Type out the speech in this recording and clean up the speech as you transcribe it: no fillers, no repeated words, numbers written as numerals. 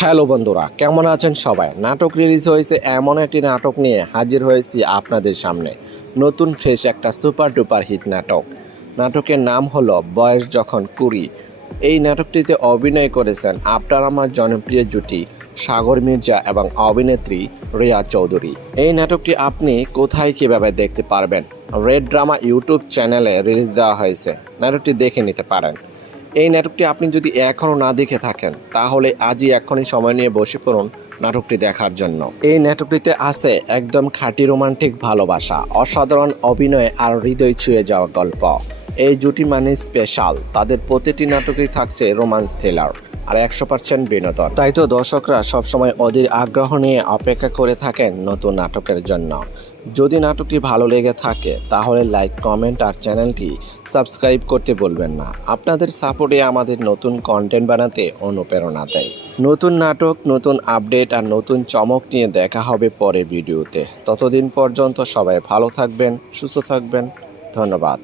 Hello বন্ধুরা, কেমন আছেন সবাই? নাটক রিলিজ হয়েছে, এমন একটি নাটক নিয়ে হাজির হয়েছি আপনাদের সামনে। নতুন ফ্রেশ একটা সুপার ডুপার হিট নাটক। নাটকের নাম হলো বয়স যখন 20। এই নাটকটিতে অভিনয় করেছেন আপনার আমার জনপ্রিয় জুটি সাগর মির্জা এবং অভিনেত্রী রিয়া চৌধুরী। এই নাটকটি আপনি কোথায় কিভাবে দেখতে পারবেন? রেড ড্রামা ইউটিউব চ্যানেলে রিলিজ দেওয়া হয়েছে, নাটকটি দেখে নিতে পারেন। এই নাটকটি আপনি যদি এখনও না দেখে থাকেন তাহলে আজই এখনই সময় নিয়ে বসে পড়ুন নাটকটি দেখার জন্য। এই নাটকটিতে আছে একদম খাঁটি রোমান্টিক ভালোবাসা, অসাধারণ অভিনয় আর হৃদয় ছুঁয়ে যাওয়া গল্প। এই জুটি মানে স্পেশাল, তাদের প্রতিটি নাটকেই থাকছে রোমান্স থ্রিলার আর 100% বিনোদন। তাই তো দর্শকরা সবসময় অধীর আগ্রহ নিয়ে অপেক্ষা করে থাকেন নতুন নাটকের জন্য। যদি নাটকটি ভালো লেগে থাকে তাহলে লাইক, কমেন্ট আর চ্যানেলটি সাবস্ক্রাইব করতে বলবেন না। আপনাদের সাপোর্টে আমাদের নতুন কন্টেন্ট বানাতে অনুপ্রেরণা দেয়। নতুন নাটক, নতুন আপডেট আর নতুন চমক নিয়ে দেখা হবে পরের ভিডিওতে। ততদিন পর্যন্ত সবাই ভালো থাকবেন, সুস্থ থাকবেন। ধন্যবাদ।